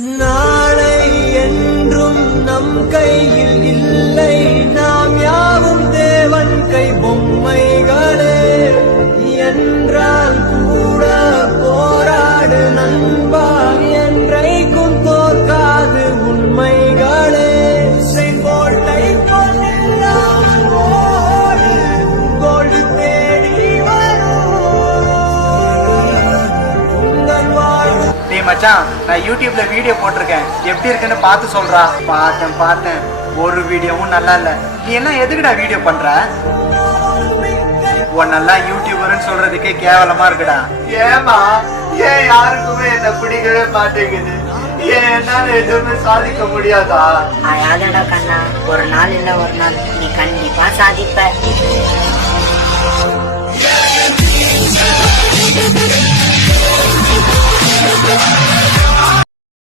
நாளை என்றும் நம் கையில் இல்லை, நாம் யாவும் தேவன் கை பொம்மைகளே. என்றால் கூட போராடு நண்பா, என்றைக்கும் தோற்காது உண்மைகளே. செங்கோட்டை கொண்டில்லாமல் ஓடு, கோடு தேடி வரும் உங்கள் வாழ்வு. டேய் மச்சான், நான் யூடியூப்ல வீடியோ போட்டிருக்கேன், எப்படி இருக்குன்னு பார்த்து சொல்றா. பார்த்தேன், ஒரு வீடியோவும் நல்லா இல்ல. நீ என்ன எதுக்குடா வீடியோ பண்ற? உன்னெல்லாம் யூடியூபர்னு சொல்றதுக்கே கேவலமா இருக்குடா. ஏமா ஏன் யாருக்குமே என்ன பிடிக்கவே மாட்டேங்குது? ஏன் என்னால எதுவுமே சாதிக்க முடியாதா? அழாதடா கண்ணா, ஒரு நாள் இல்ல ஒரு நாள் நீ கண்டிப்பா சாதிப்ப.